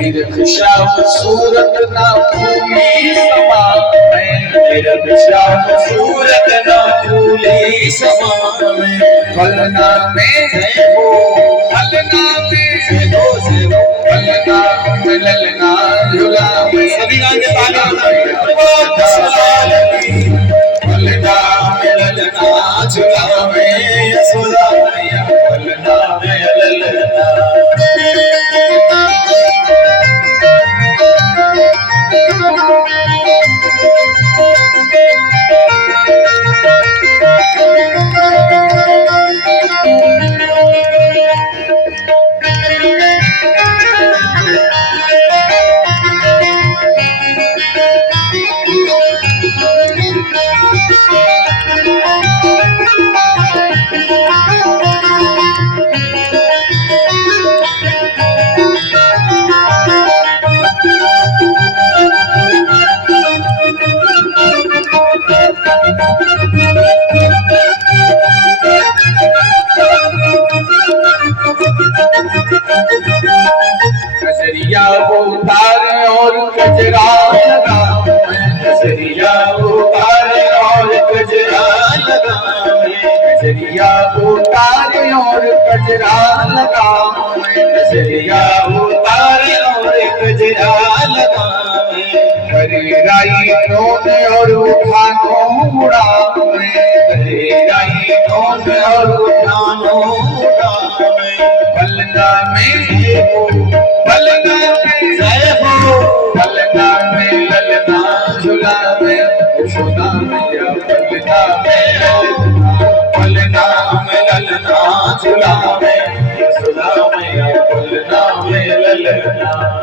श्याम सूरत ना फूली समा में, श्याम सूरत ना फूली समा में, फलना में जय हो, फलना में जय हो, जय हो, फलना में ललना झूला में, सभी गाने ताली फलना में ललना झूला में, यशोदा मैया फलना में ललना। नजरिया उतार और गजरा लगावे, नजरिया उतार और गजरा लगावे, नजरिया उतार और गजरा लगावे, नजरिया उतार और गजरा लगावे, करे राई नोन और उठानो उड़ावे, करे राई नोन और उठानो उड़ावे, फलना में हो, फलना में जय हो, फलना में ललना झूला में, यशोदा मैया फलना में ललना, फलना में ललना झूला में, यशोदा मैया फलना में ललना।